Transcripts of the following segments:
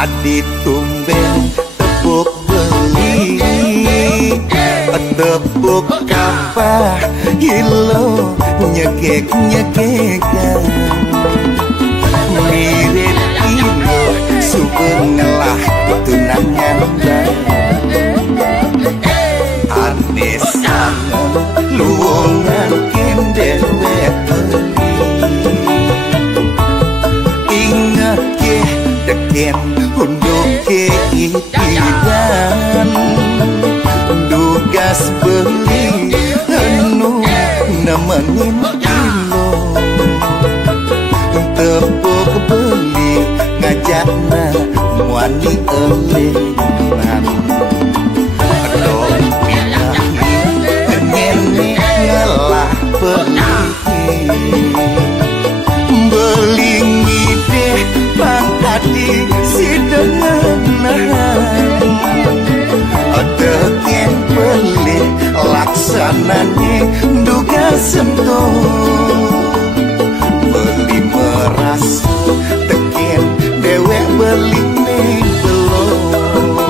Adi tumben tepuk beli, tepuk kapah ilo nyekek-nyekekan. Mirip ilo subengelah tunangan bang. Ane sangat luongan kendewek beli. Ingat ke deken untuk keibidan. Dugas beli anu nemenin ilo. Tepuk beli ngajakna muani elenan. Dong pindahi nyene ngelah beli. Beli ngideh pangkati si dengenan. Teken beli laksanane duga sentuh. Beli meras teken dewek beli ning belum.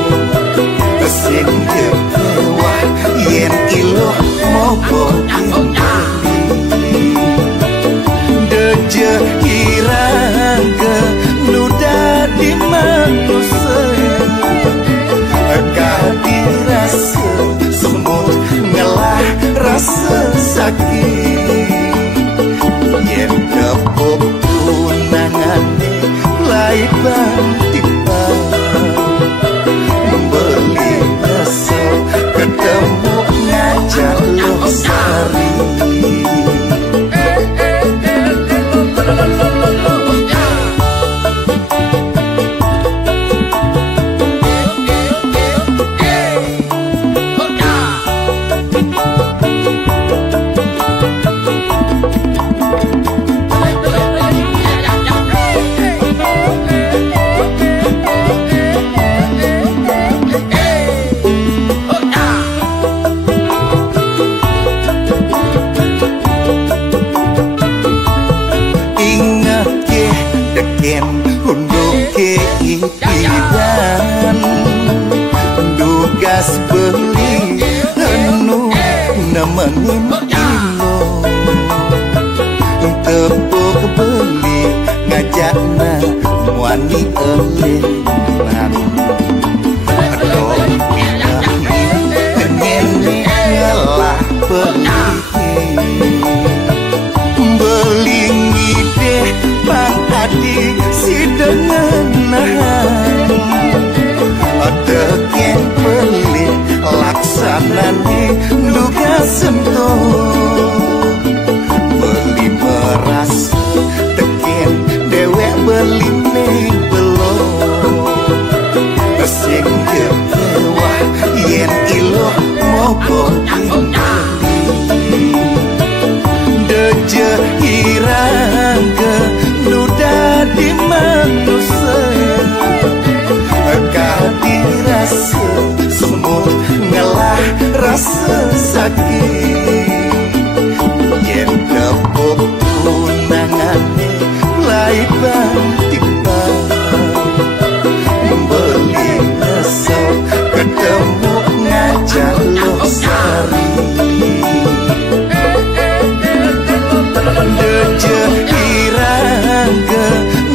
Sing kewah yen ilo mogok beli. Deje hirang ke nuda di manusia. Kadirasa semut ngelah rasa sakit. Yen kepuk tunangane lai bang-timbang. Beli kesel ketemu ngajak losari. Dugas beli anu nemenin ilo. Tepuk beli ngajakna muani elenan. Dong pindahi nyene ngelah beli. Beli ngideh pangkati si dengenan. Teken beli laksanane duga sentuh. Beli meras teken dewek beli ning belum. Sing kewah yen ilo mogok beli. Deje hirang ke nuda di manusia. Kadirasa semut ngelah rasa sakit. Yen kepuk tunangane lai bang-timbang. Beli kesel ketemu ngajak losari. Deje hirang ke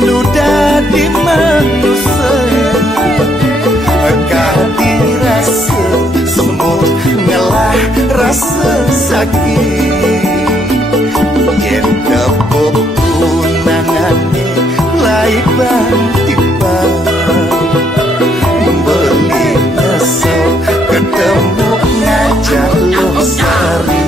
nuda di manusia. Kadirasa semut ngelah rasa sakit. Yen kepuk tunangane lai bang-timbang. Beli kesel ketemu ngajak losari.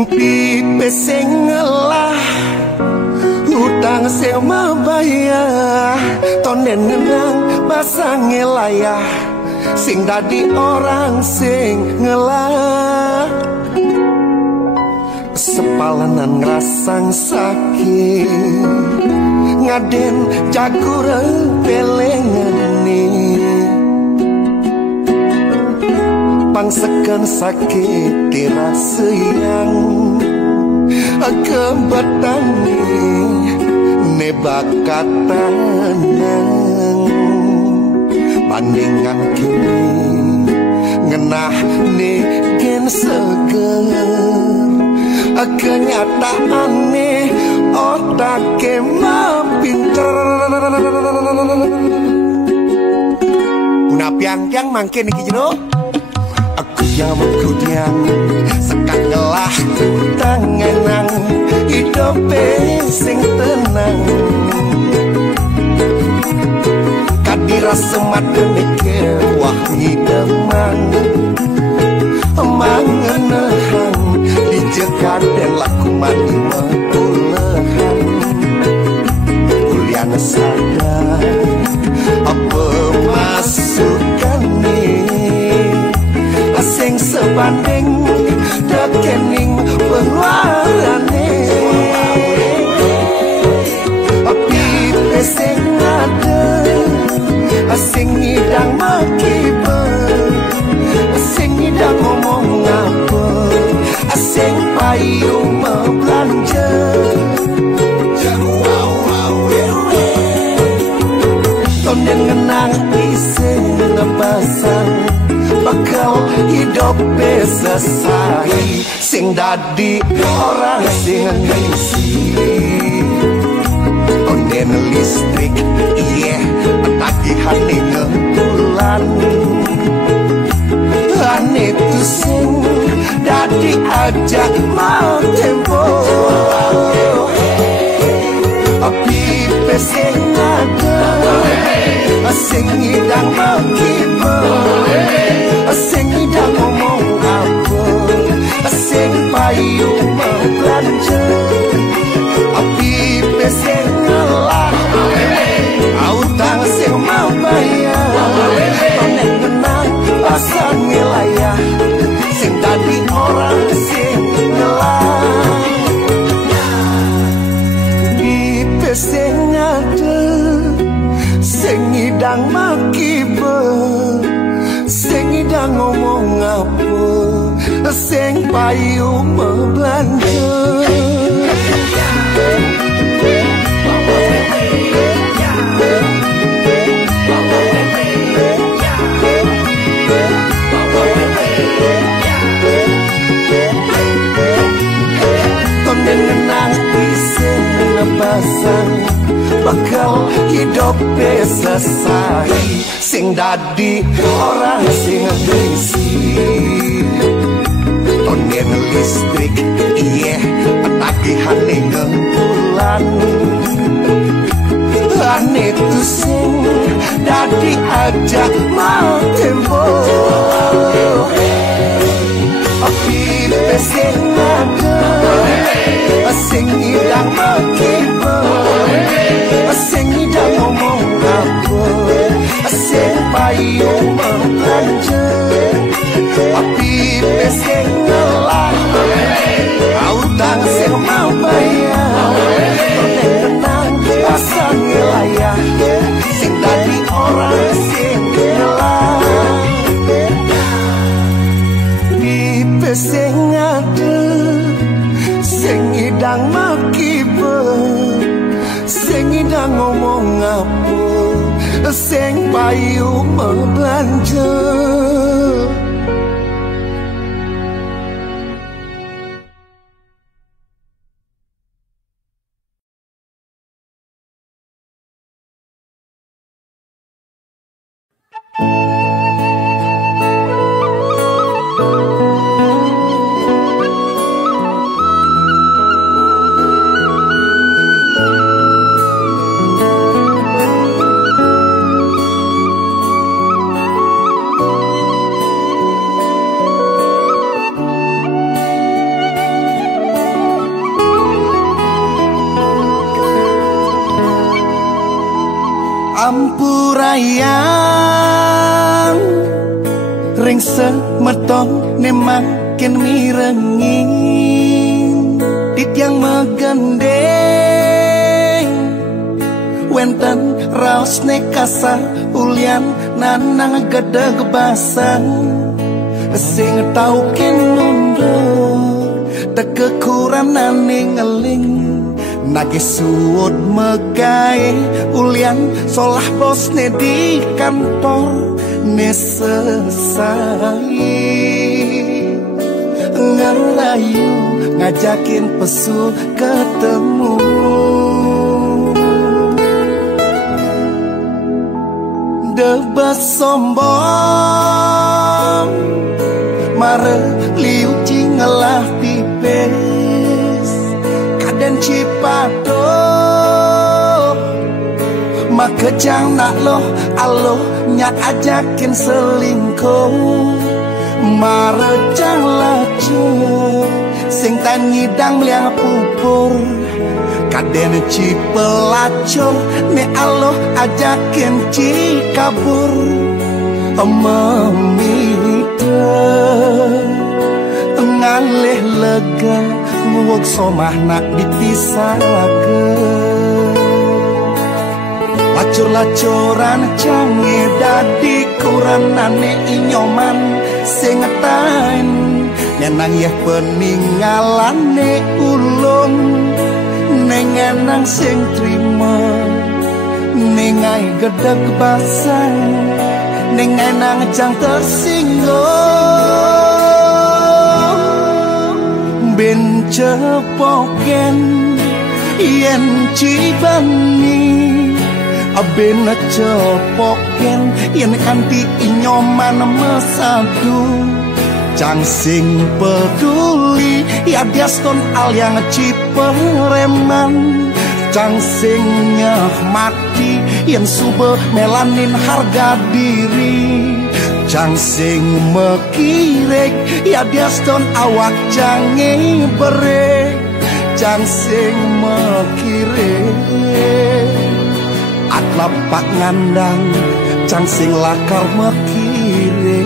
Pipe sing ngelah utang sewa bayar tonden ngenang pasang layah sing dadi orang sing ngelah sepalanan ngrasang sakit ngaden jagur pelengane pangsekan sakit dirasa yang kebetani nebak katanang bandingan kini ngenah negen seger kenyataan nih otak kemah pinter kuna piang-piang mangke niki jero aku yang sekang ngelah tangenang hidup sing tenang kadira semat niki wah ngidemang mangenehang dijegat dan laku mandi mengkulehan kuliah sadar apa masukan nih asing sebanding dekening pengeluaran api pesing ada asing ngidang makiber asing ngidang ngomong apa asing payung membelanja tonden ngenang iseng nepasang bakal hidup besesai sing dadi orang sing ngisi tonden listrik iya tagihan ngebulan ane tu sing dadi ajak mau tempo api pesing ada asing ngidang mau kibo asing ngidang ngomong apa asing payung mau belanja api pesing ngalah autang sing mau bayar tonen menang pasang wilayah sing tadi orang sing ngelah di pesing ada sing ngidang makibe sing ngidang ngomong apa sing payu membelanja mengenang iseng nepasang bakal hidup besesai sing dadi orang sing ngisi tonden listrik iya tagihan ngebulan ane tu sing dadi ajak mau tempo api pesing ada asing ngidang makibo asing ngidang ngomong apa asing payung membelanja api pesing ngelah autang sing mau bayar tonen tenang pasang wilayah sing dadi orang sing ngelah di pesing ada sing ngidang makibe sing ngidang ngomong apa sing payu membelanja Ampurayang semeton nemakin mirengin dit yang megandeng wenten raos nekasa ulian nanang gede gebasan sing tau kenundur tekekuran ngeling nage suud megai ulian solah bosne di kantor ne selesai ngerayu ngajakin pesu ketemu debas sombong mare liu cingelah tipes kaden cipato maka jangan loh aloh nyak ajakin selingkuh marejang lacu sing tan ngidang meliang pupur kaden ci pelacur ne aloh ajakin ci kabur memita ngalih lega nguwog somah nak dipisahkeun lacur-lacuran canggih dadi kuranane inyoman sing ngetain nenang yeh peninggalane ulung neng enang sing trima nengai gedeg basang neng enang jang tersinggung ben cepoken yen cibani aben cepoken yen kanti inyoman mesadu cang sing peduli ya diaston al yang cipereman cang sing nyahmati yen sube melanin harga diri cang sing mekirek ya diaston awak jange berek cang sing mekirek lapak ngandang cang sing lakar mekire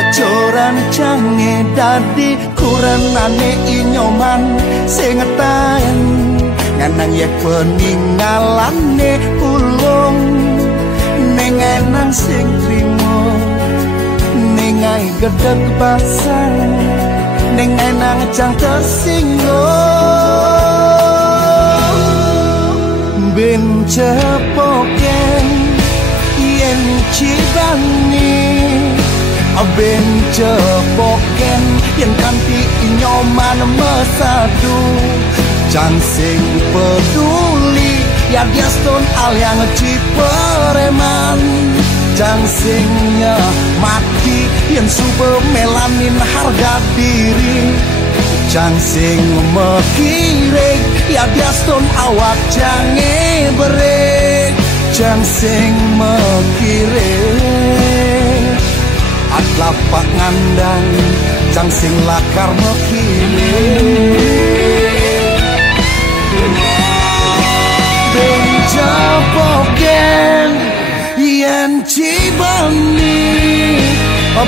lacuran cange dadi kuranane inyoman sing ngetaen nganang yek peninggalane ulung ning enang sing trimo ningai gedeg basang ning enang jang tersinggung ben cepoken yen cibani aben cepoken yen kanti inyoman mesadu cang sing peduli ya diaston al yang cipereman cang sing mati yen sube melanin harga diri cang sing mekirek ya diaston awak jange berek cang sing mekirek lapak ngandang cang sing lakar mekile ben cepoken yen cibani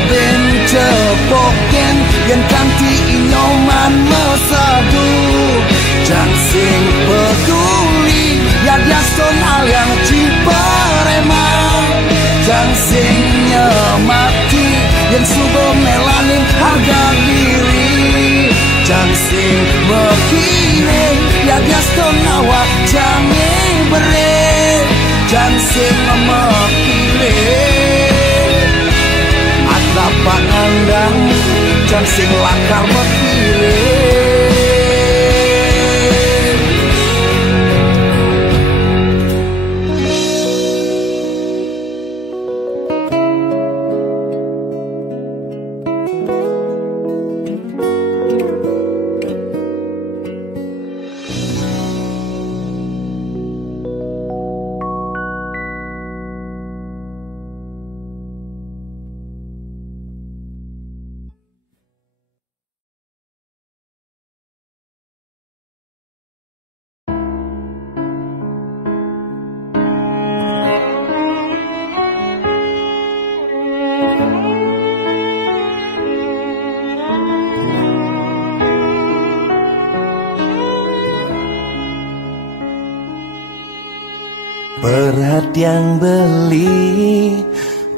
ben cepoken yen kanti inyoman mesadu cang sing peduli ya diaston al yang cipereman cang sing nyemati yen subo melanin harga diri cang sing mekire ya diaston awak jange berek cang sing mekire ada pangandang cang sing lakar mekire Perhatian beli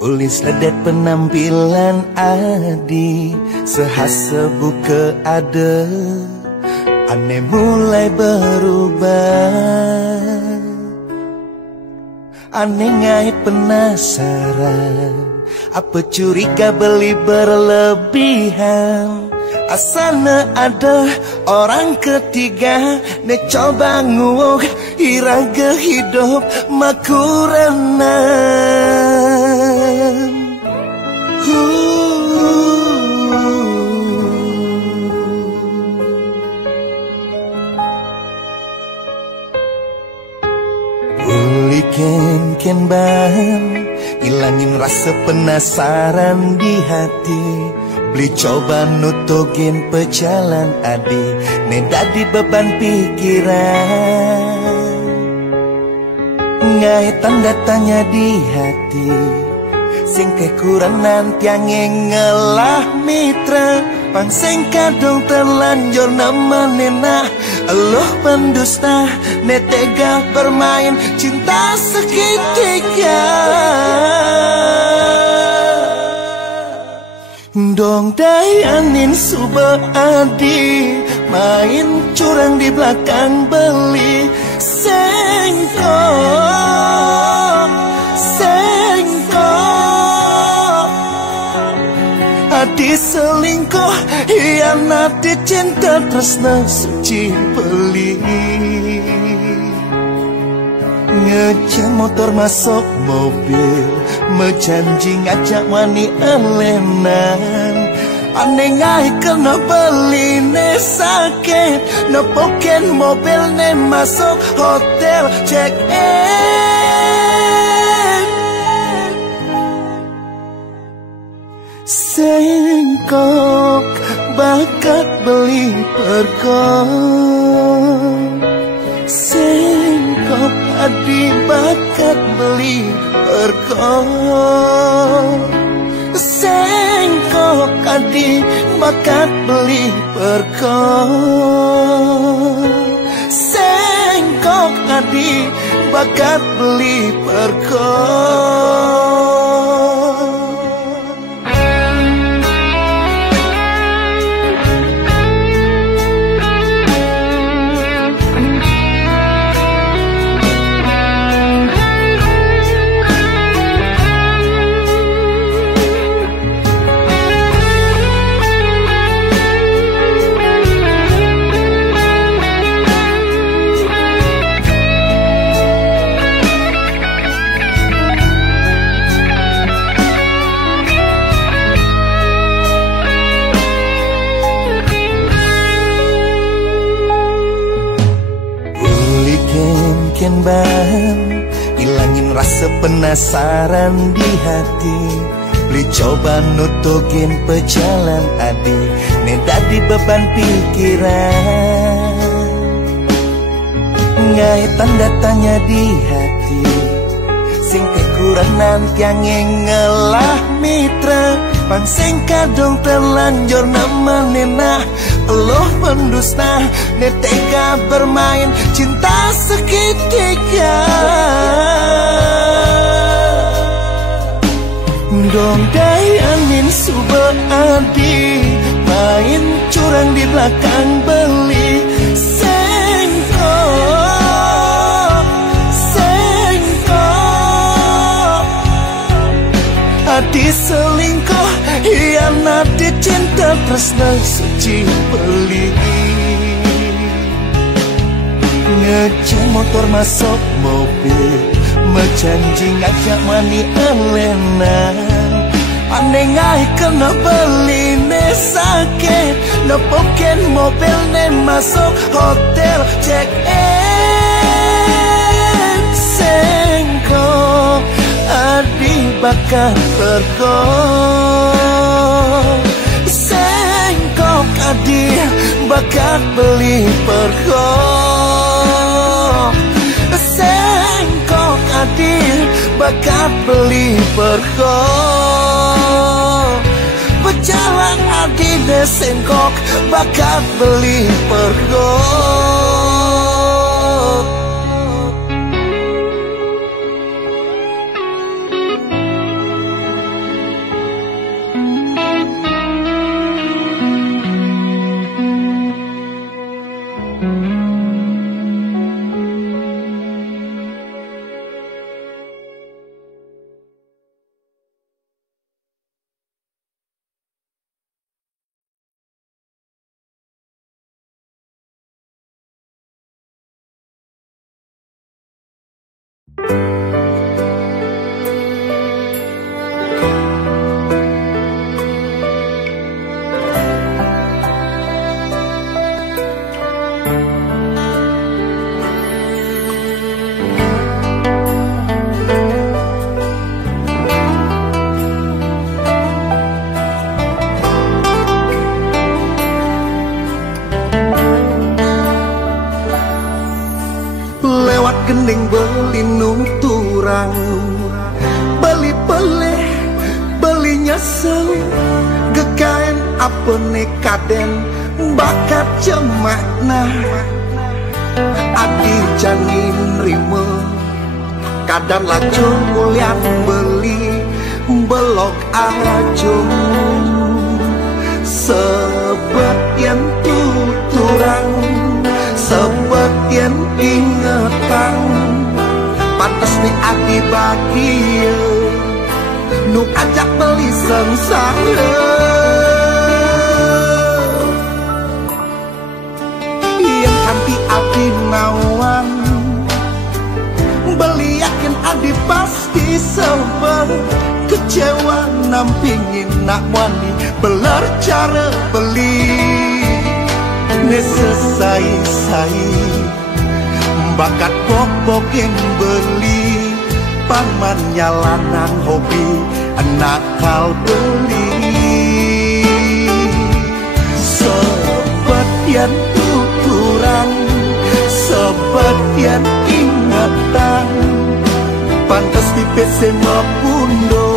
ulis ledet penampilan Adi sehasa buka ada aneh mulai berubah. Aneh ngai penasaran apa curiga beli berlebihan. Asana ada orang ketiga ne coba nguok iraga hidup makurenan. Uli ken ban ilangin rasa penasaran di hati. Beli coba nutugin pejalan Adi nedadi beban pikiran. Ngai tanda tanya di hati sing kekurangan tiangin ngelah mitra. Pangseng kadung terlanjur nama nena Allah pendusta netega bermain cinta segitiga. Dong dai anin suba Adi main curang di belakang beli sengkok Adi selingkuh hianati cinta tresna suci beli. Ngejam motor masuk mobil menjanji ngajak wani elenan. Aneh ngai kena beli ne sakit nepoken mobil ne masuk hotel check in. Sengkok bakat beli perkong. Sengkok Adi bakat beli perkong. Sengkok Adi bakat beli perkong. Sengkok Adi bakat beli perkong. Ban ilangin rasa penasaran di hati. Beli coba nutugin pejalan Adi nedadi beban pikiran. Ngai tanda tanya di hati sing kekurangan tiangin ngelah mitra. Pangseng kadung terlanjur nama nena Allah pendusta netega bermain cinta segitiga. Dong dai angin suba Adi main curang di belakang beli sengkok Adi selingkuh hianati cinta tresna suci beli. Ngejam motor masuk mobil menjanji ngajak mani elenan. Aneh ngai kena beli ne sakit nepoken mobil ne masuk hotel check in. Sengkok Adi bakal perkong. Sengkok Adi bakal beli perkong. Sengkok Adi bakal beli perkong. Pejalan Adi ne sengkok bakal beli perkong. apene kaden bakat jemakna adi janin rime kadang lajung mulian beli belok ajung sebab yang tuturang sebab yang ingetan pantes nih adi bahagia nu ajak beli sengsara yang kanti adi nawan beli yakin adi pasti sebab kecewa nampingin nak wani belar cara beli nesesai-sai bakat pokok yang beli paman nyalanan hobi nakal beli sebatian tuturan sebatian ingatan pantas di PC mapundo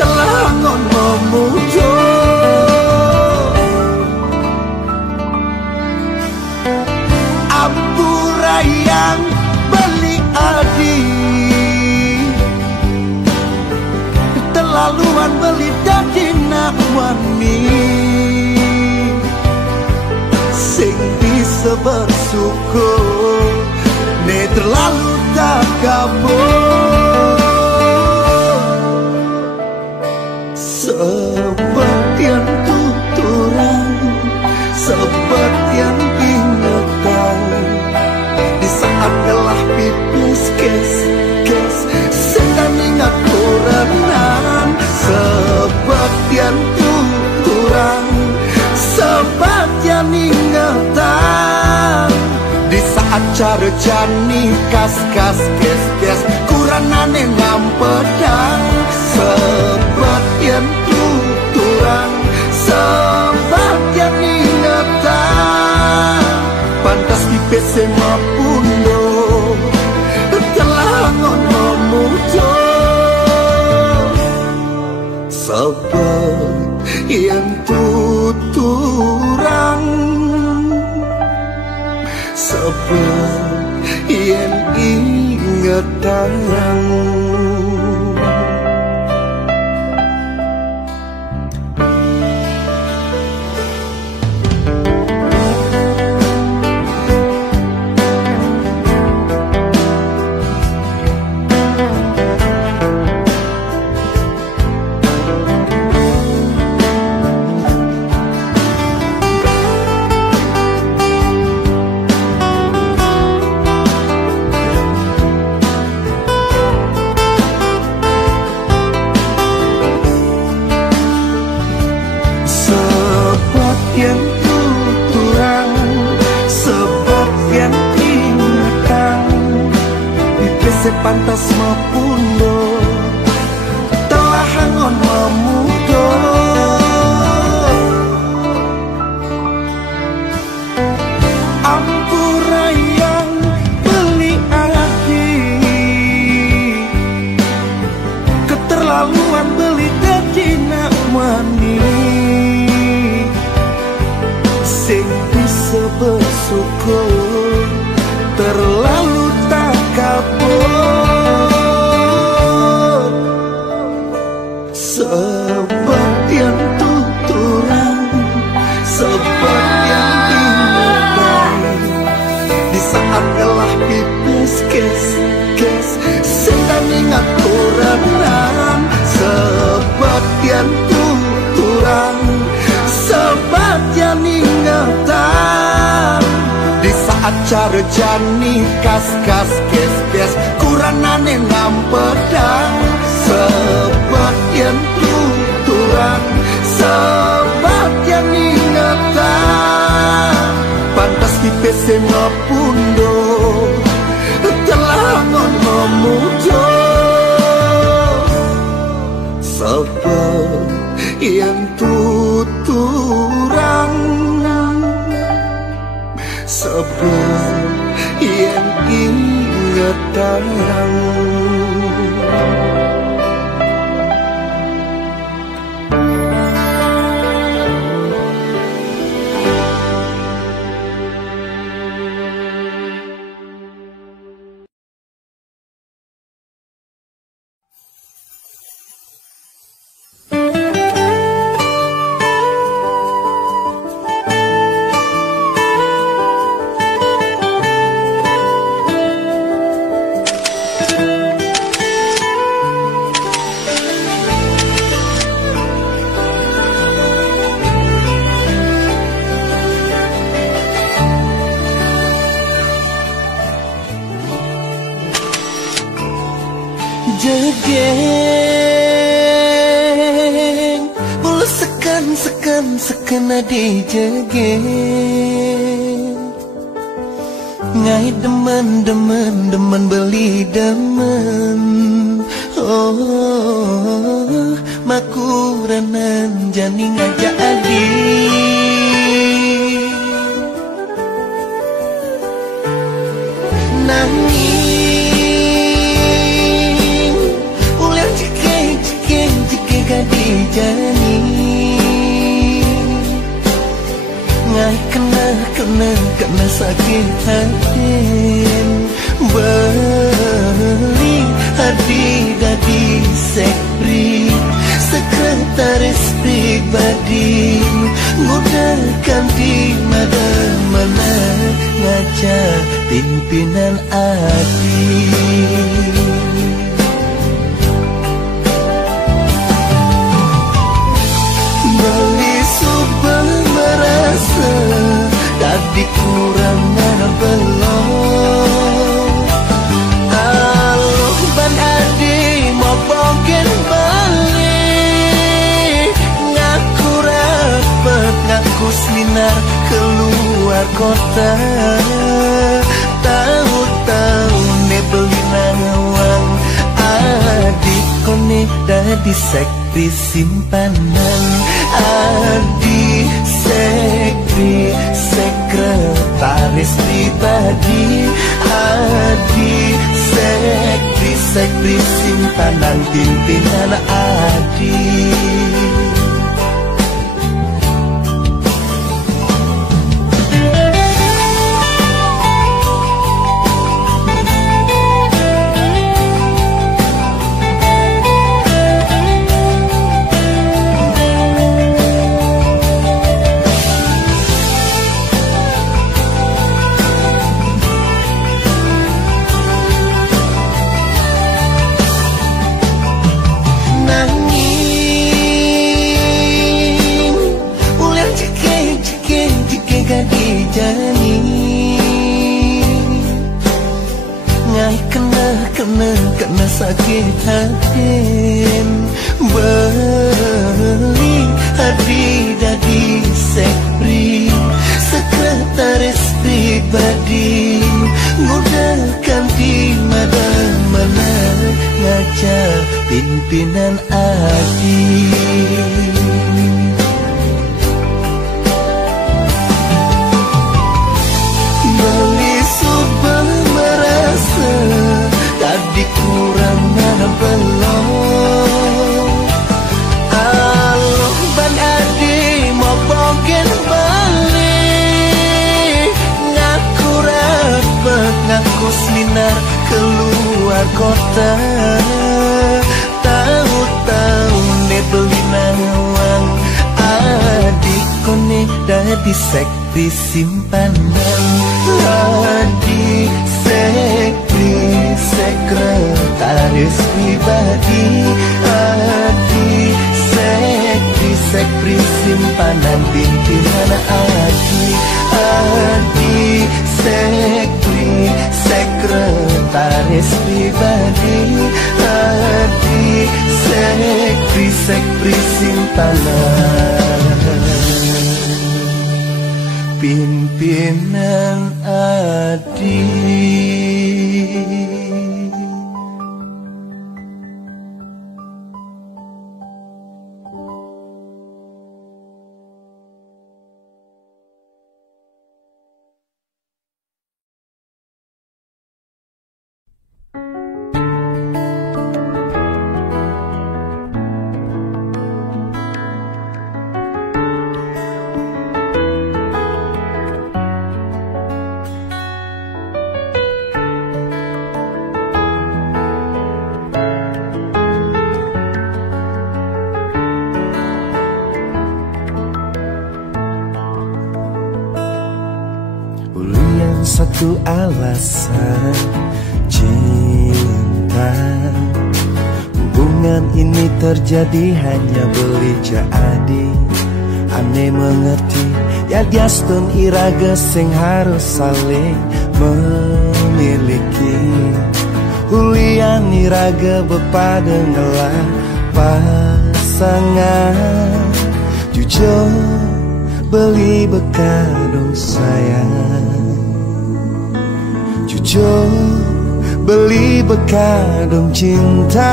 telah ngon memujo amburayang beli adi terlaluan beli dadi nak wani sing bisa bersyukur ne terlalu tak kabur sebatian tuturan sebatian ingatan di saat gelah pipis kes sedang ingat kuranan sebatian tuturan sebatian ingatan di saat cara jani kes kuranane ngampedang sebatian tuturan sebatian ingatan pantas di PC mapundo telah ngon memujo sebatian tuturan sebatian ingatan pantas mapundo telah hangon memudo amburayang beli adi keterlaluan beli dadi nak wani sing bisa bersyukur terlalu tak kabur sebatian tuturan sebatian ingatan di saat gelah pipis kes sedang ingat kuranan sebatian tuturan sebatian ingatan di saat cara jani kes kuranane ngampedang sebatian tuturan sebatian ingatan pantas di PC mapundo telah ngon memujo sebatian tuturan sebatian ingatan jegeng mulu sekan adi jegeng ngai demen beli demen oh makuranan jani ngajak adi nanging ulang jike gadi jani ngai kena sakit hati beli hadi dadi sekri sekretaris pribadi mudahkan di mana ngajak pimpinan adi beli subah merasa tadi kurang belum aloh ban adi mau bogen balik ngaku rapet ngaku sinar keluar kota tahu-tahu ne beli nawang adik kone dadi sekri simpanan adik sekri sekretaris pribadi adik sekri simpanan pimpinan adik kena sakit hati beli hadi dadi sekri sekretaris pribadi mudahkan di mana ngajak pimpinan adi beli subah merasa tadi kurang belum aloh ban adi mau bogen balik ngaku rapet ngaku sinar keluar kota tahu-tahu ne beli nawang adik kone dadi sekri simpanan adik sekri sekretaris pribadi adik sekri simpanan pimpinan adik sekri sekretaris pribadi adik sekri simpanan pimpinan adik satu alasan cinta. Hubungan ini terjadi hanya beli jadi. Ane mengerti ya diastun iraga sing harus saling memiliki. Huliani iraga bepadengalah pasangan. Jujur beli bekadong sayang, jujur beli bekadong cinta.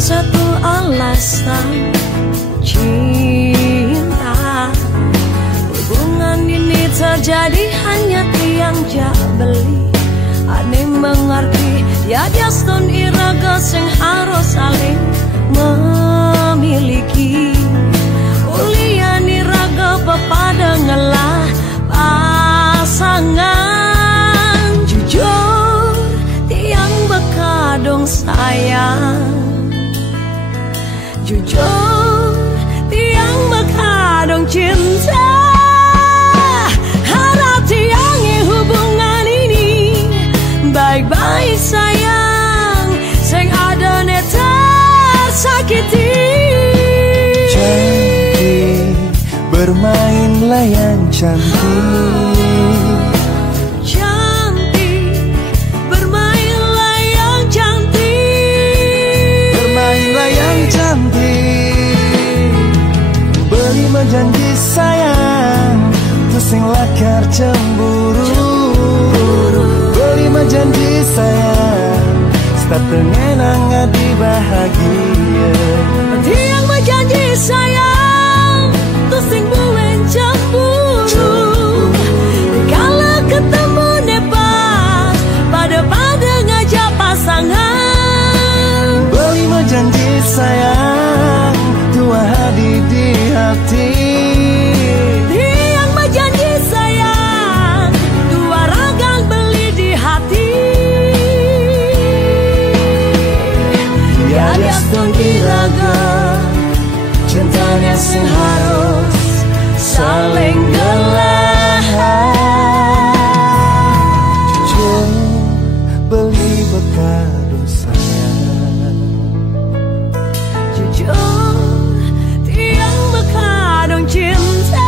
Satu alasan cinta, hubungan ini terjadi hanya tiang jak beli. Ane mengerti ya diaston iraga sing harus saling memiliki. Ulian iraga pepada ngelah pasangan. Jujur tiang bekadong sayang, jujur tiang bekadong cinta. Harap tiangi hubungan ini baik-baik sayang, sing ada netar sakiti. Cantik bermain layang cantik, cantik bermain layang cantik, bermain layang cantik. Beli menjanji sayang, terus sing lakar cemburu. Beli menjanji sayang, start tengenang ngadi bahagia. tiang menjanji sayang, terus sing buwen cemburu. Kalau ketemu nepas pada ngajak pasangan. Beli menjanji sayang, tua hadi di hati. Tiang menjanji sayang, dua ragang beli di hati. Ya diaston iraga, cintanya sing harus saling gelahar. Jujur beli bekadong sayang, Jujur tiang bekadong cinta.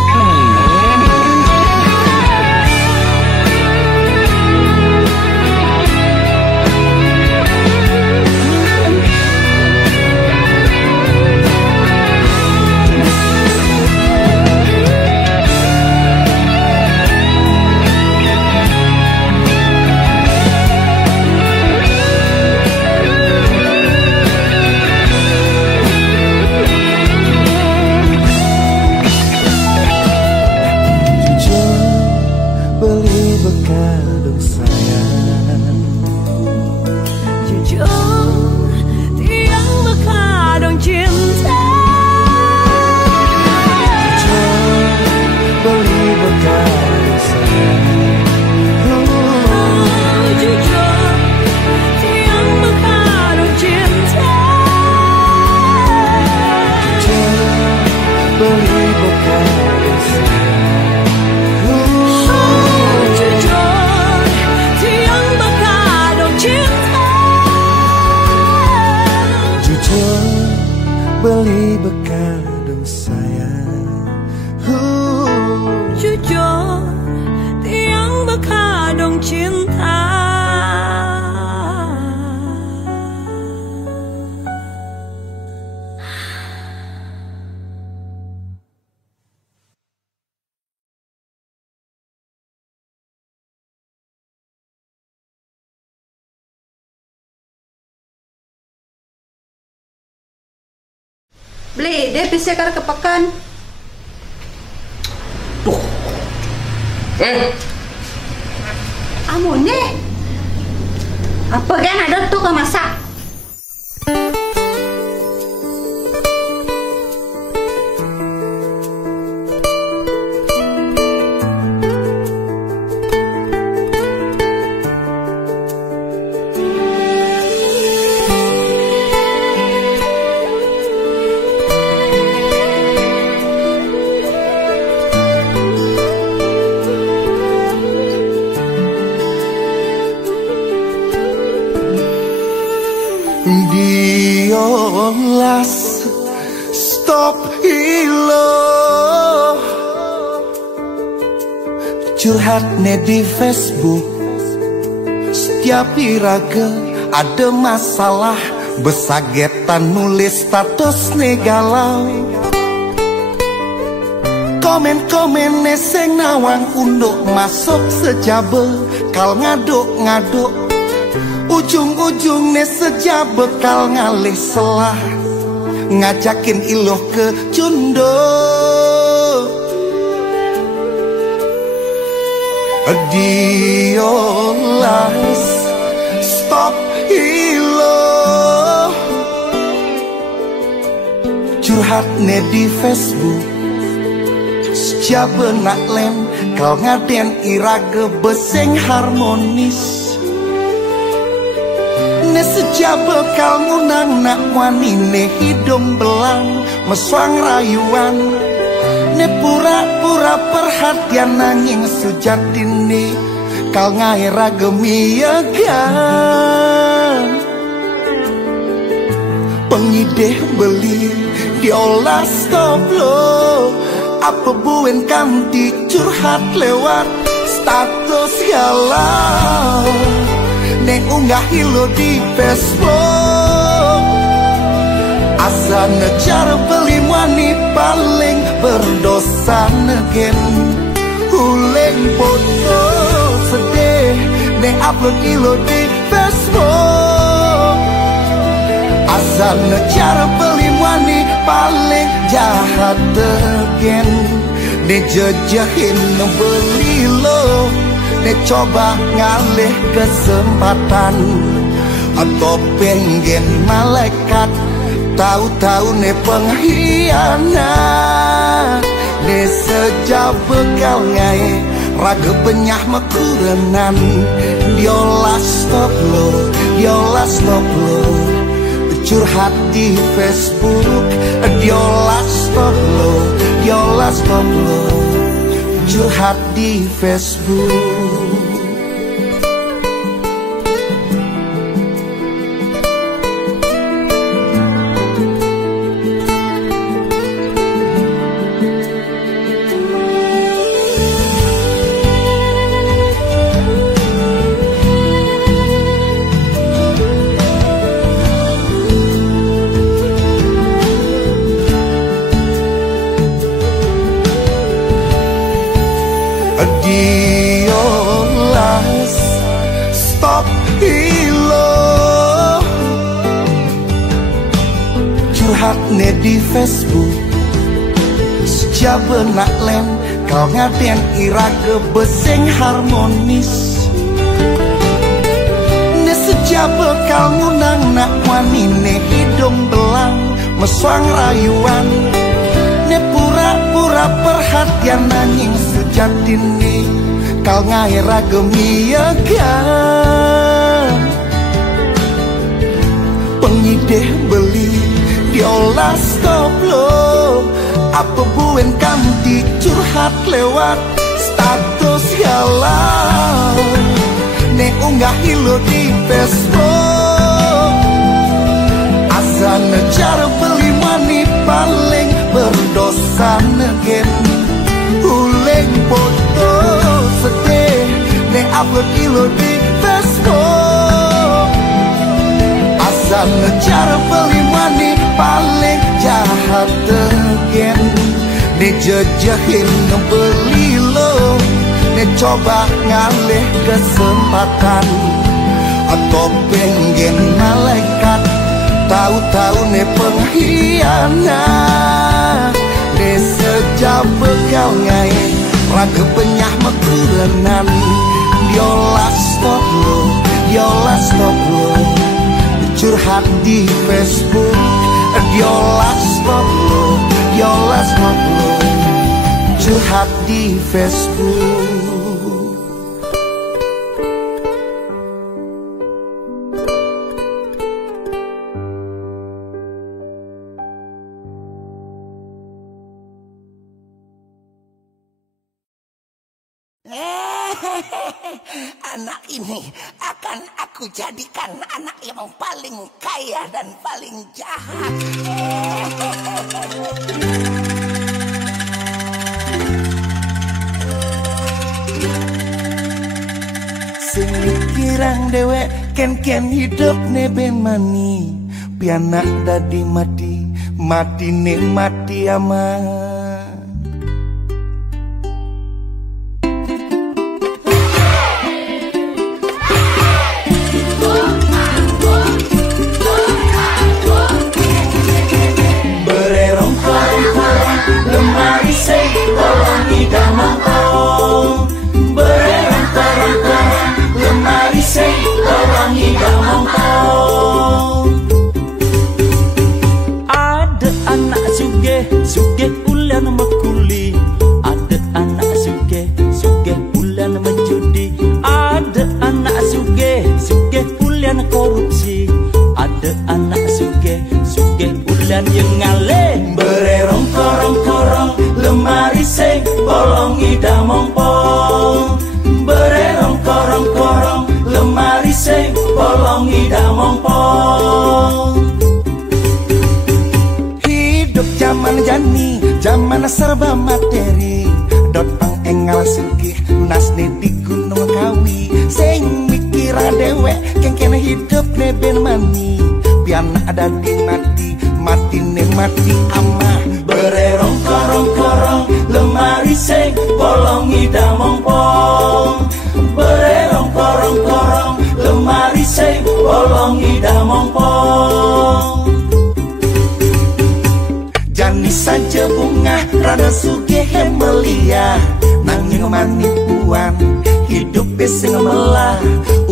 beli bekadong sayang, jujur tiang bekadong cinta. jujur beli bekadong sayang, Jujur tiang bekadong cinta. jujur beli bekadong sayang. Jujur tiang bekadong cinta. Jujur beli bekadong sayang, Jujur tiang bekadong cinta. Beli, dia bisa kar kepekan. Tuh. Amune. Apa kan ada tuh ke masak? Diolas stop ilo curhat di Facebook. Setiap iraga ada masalah, besagetan nulis status galau. Komen-komen sing nawang unduk masuk sejabe kal ngaduk-ngaduk. Ujung-ujung sejak bekal ngalih selah, ngajakin iloh ke cundo. Diolas stop iloh curhat di Facebook. Siapa nak lem kau ngaden iraga beseng harmonis. Sejak bekal ngunang nak wanine hidung belang meswang rayuan. Ne pura-pura perhatian nanging sujatine kal ngaira gemiagan. Pengideh beli diolah stop lo, apa buen kanti curhat lewat status galau. Neng unggah hilo di Facebook. Asa ngejar beli wani paling berdosa negen. Huleng foto sedih neng upload hilo di Facebook. Asa ngejar beli wani paling jahat negen. Neng jejahin beli lo, ne coba ngalih kesempatan. Atau pengen malaikat, tahu-tahu ne pengkhianat. Ne sejak bekal ngai raga penyah mekurenan. Diolah stop lo, diolah stop lo curhat di Facebook. Diolah stop lo, diolah stop lo curhat di Facebook. Diolas stop ilo curhat di Facebook. Sejak benak lem kau ngaden iraga beseng harmonis. Ne sejak bekal ngunang nak wanine hidung belang meswang rayuan. Ne pura-pura perhatian nanging sejatine kau ngaira gemiagan. Pengideh beli diolah stop lo, apa buen kanti curhat lewat status galau. Ne unggah hilo di Facebook. Asa ngejar beli mani paling berdosa negen. Huleng foto sedih ne upload ilo di Facebook. Asa ngejar beli mani paling jahat negen. Ne jejahin beli lo, ne coba ngalih kesempatan. Atau pengen malaikat, tahu-tahu ne pengkhianat. Ne sejak bekal ngai raga penyah mekurenan. Diolah stop lo, diolah stop lo curhat di Facebook. Diolah stop lo, diolah stop lo curhat di Facebook. Anak ini akan aku Aku jadikan anak yang paling kaya dan paling jahat. Sing mikirang dewek ken hidup neben mani, pianak dadi mati, mati ne mati ama. Bererong korong lemari sing tolong ida mongkong. Bererong korong lemari sing tolong ida mongkong. Ada anak sugih ulian makuli. Ada anak sugih ulian menjudi. Ada anak sugih ulian korupsi. Ada anak sugih ulian yang ngaleh. Bererong korong lemari sing bolong ida mongkong. Bererong korong lemari sing bolong ida mongkong. Hidup zaman jani, zaman serba materi. Dot pang engal sugih, nasne di gunung kawi. Sing mikir dewek, kengkene hidup neben mani. Pian ada di mati ne mati ama. Bererong korong lemari sing bolong ida mongkong. Bererong korong lemari sing bolong ida mongkong. Jani saja bunga rada sugih melia, nanging manipuan hidup sing melah.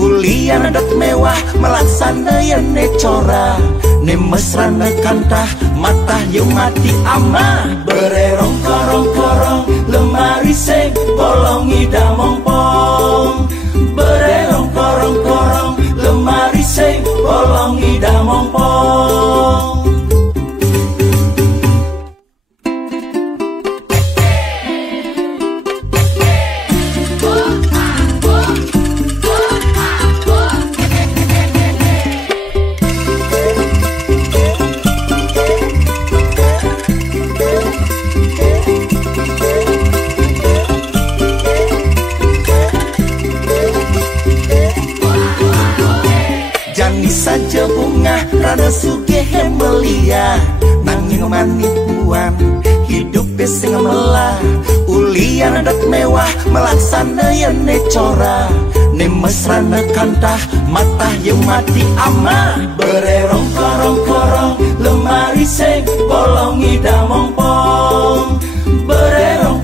Ulian dot mewah melaksana yang necora, ne mesrana kantah mata yo mati ama. Bererong korong lemari sing bolong ida mongkong. Bererong korong lemari sing bolong ida mongkong. Saja bunga rada sugih melia, nanging manipuan hidup sing melah. Ulian dot mewah melaksana yang necora, ne mesrana kantah mata yang mati ama. Bererong korong lemari sing bolong ida mongkong. Bererong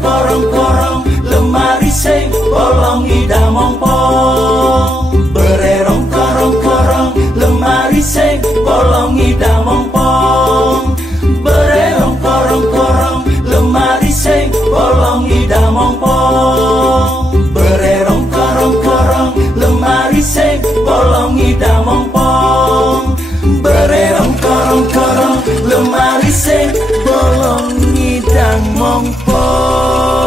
korong lemari sing bolong ida mongkong. Bererong korong lemari sing bolong ida mongkong. Bererong korong lemari sing bolong ida mongkong. Bererong korong lemari sing bolong ida mongkong. Bererong korong lemari sing bolong ida mongkong.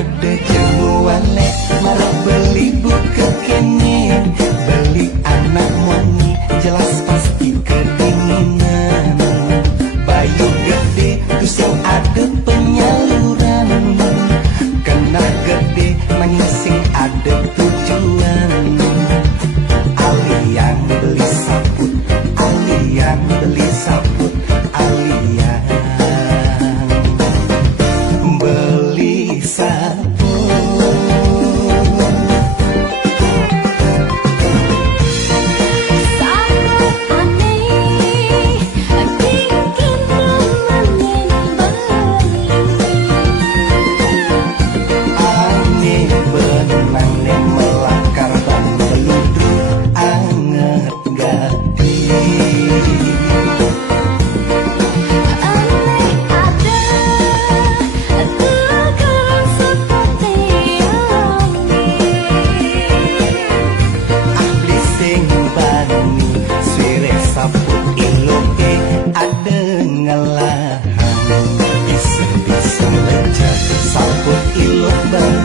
ada jemuane marah beli buka kene beli anak moni jelas pasti kedinginan bayu gede terus yang ada penyaluran kena gede mengising ada tujuan alian beli saput alian beli saput alian beli saput saput ilok